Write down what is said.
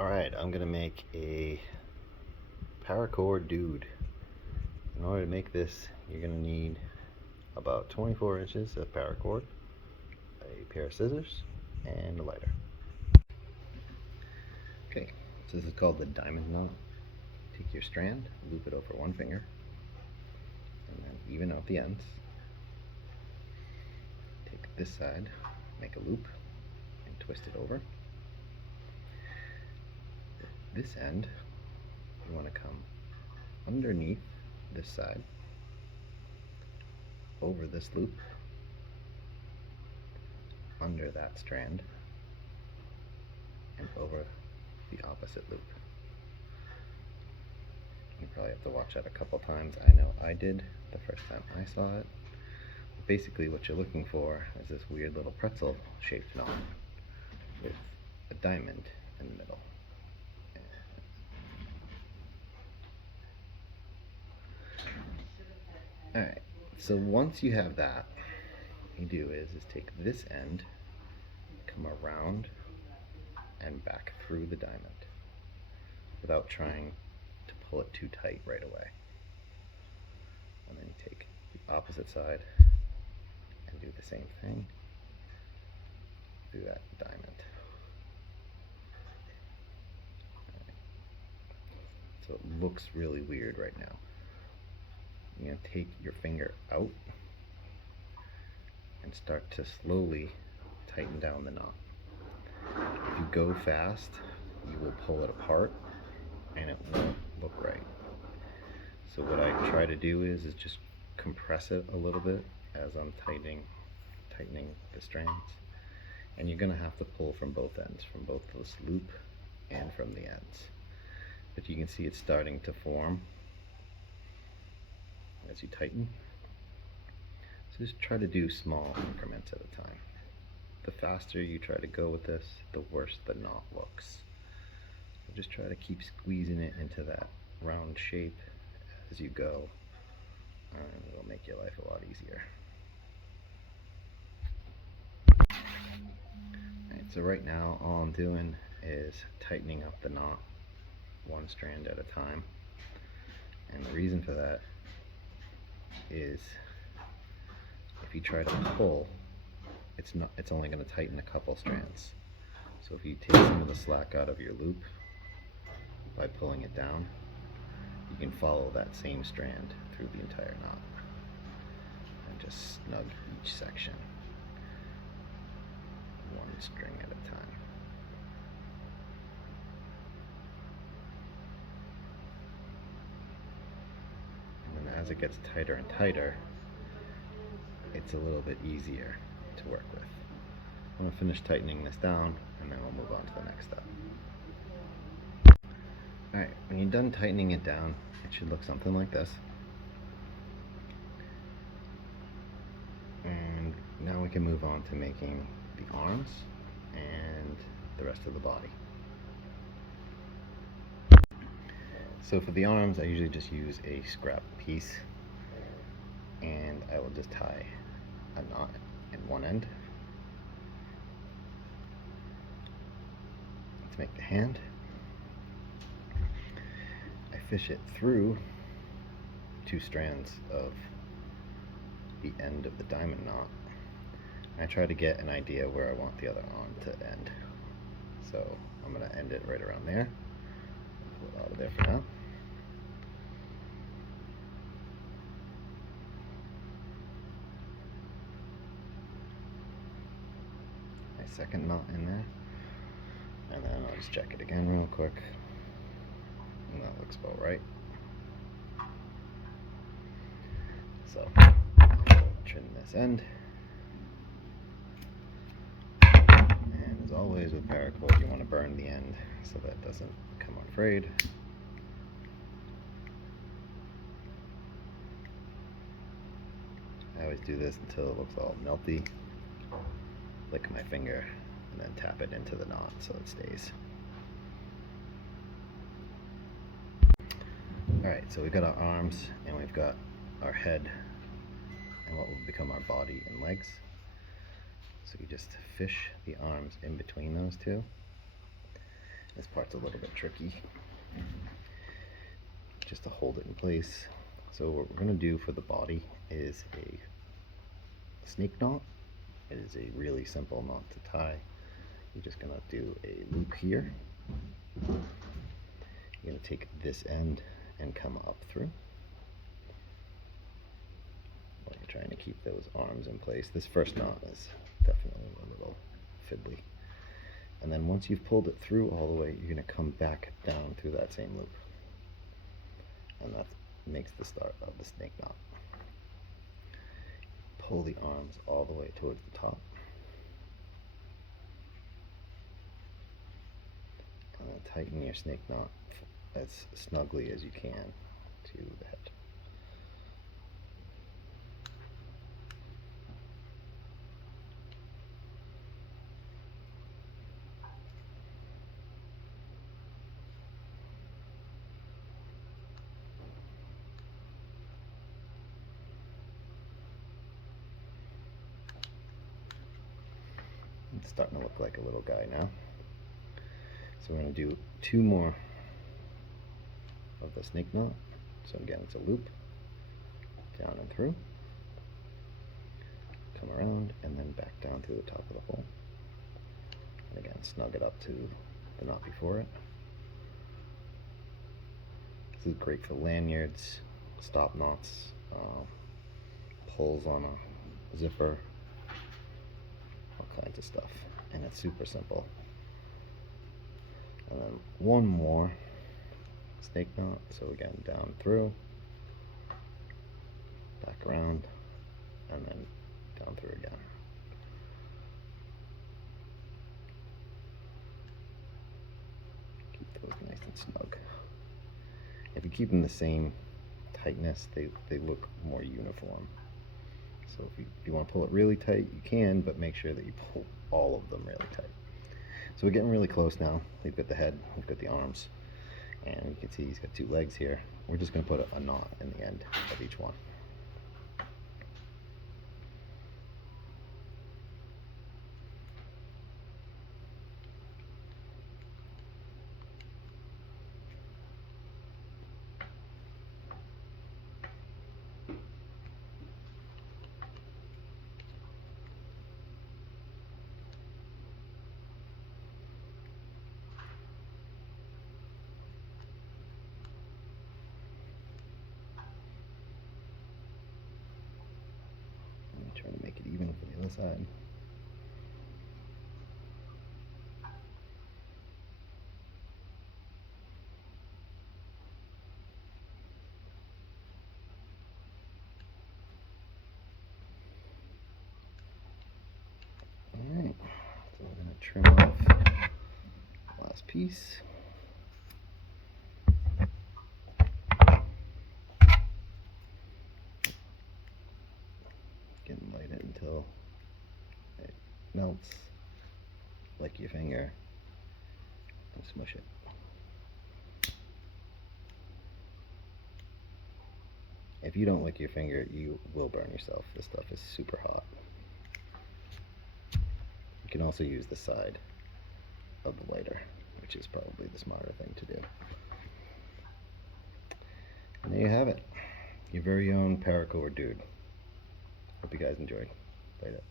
Alright, I'm gonna make a paracord dude. In order to make this, you're gonna need about 24 inches of paracord, a pair of scissors, and a lighter. Okay, so this is called the diamond knot. Take your strand, loop it over one finger, and then even out the ends. Take this side, make a loop, and twist it over. This end, you want to come underneath this side, over this loop, under that strand, and over the opposite loop. You probably have to watch that a couple times. I know I did the first time I saw it. But basically what you're looking for is this weird little pretzel shaped knot with a diamond in the middle. Alright, so once you have that, what you do is take this end, come around and back through the diamond without trying to pull it too tight right away. And then you take the opposite side and do the same thing through that diamond. Right. So it looks really weird right now. You're going to take your finger out and start to slowly tighten down the knot. If you go fast, you will pull it apart and it won't look right. So what I try to do is just compress it a little bit as I'm tightening the strands. And you're going to have to pull from both ends, from both this loop and from the ends. But you can see it's starting to form as you tighten. So just try to do small increments at a time. The faster you try to go with this, the worse the knot looks. So just try to keep squeezing it into that round shape as you go, and it'll make your life a lot easier. Alright, so right now all I'm doing is tightening up the knot one strand at a time. And the reason for that is if you try to pull, it's only going to tighten a couple strands. So if you take some of the slack out of your loop by pulling it down, you can follow that same strand through the entire knot and just snug each section one string at a time. And then as it gets tighter and tighter, it's a little bit easier to work with. I'm going to finish tightening this down and then we'll move on to the next step. Alright, when you're done tightening it down, it should look something like this. And now we can move on to making the arms and the rest of the body. So for the arms, I usually just use a scrap piece and I will just tie a knot in one end. Let's make the hand. I fish it through two strands of the end of the diamond knot. I try to get an idea where I want the other arm to end. So I'm going to end it right around there. Pull it out of there for now. My second knot in there. And then I'll just check it again real quick. And that looks about right. So I'll trim this end. And as always with paracord, you want to burn the end so that doesn't come unfrayed. I always do this until it looks all melty. Lick my finger and then tap it into the knot so it stays. Alright, so we've got our arms and we've got our head and what will become our body and legs. So you just fish the arms in between those two This part's a little bit tricky, just to hold it in place. So what we're going to do for the body is a snake knot. It is a really simple knot to tie. You're just going to do a loop here. You're going to take this end and come up through. While you're trying to keep those arms in place. This first knot is definitely a little fiddly. And then once you've pulled it through all the way, you're going to come back down through that same loop. And that makes the start of the snake knot. Pull the arms all the way towards the top. And then tighten your snake knot as snugly as you can to the head. It's starting to look like a little guy now. So we're going to do 2 more of the snake knot. So again, it's a loop, down and through, come around, and then back down through the top of the hole. And again, snug it up to the knot before it. This is great for lanyards, stop knots, pulls on a zipper, all kinds of stuff, and it's super simple. And then 1 more snake knot, so again, down through, back around, and then down through again. Keep those nice and snug. If you keep them the same tightness, they look more uniform. So if you want to pull it really tight, you can, but make sure that you pull all of them really tight. So we're getting really close now. We've got the head, we've got the arms, and you can see he's got 2 legs here. We're just going to put a knot in the end of each one. Trying to make it even for the other side. Alright, so we're going to trim off the last piece. Light it until it melts. Lick your finger and smush it. If you don't lick your finger, you will burn yourself. This stuff is super hot. You can also use the side of the lighter, which is probably the smarter thing to do. And there you have it. Your very own paracord dude. Hope you guys enjoyed. Later.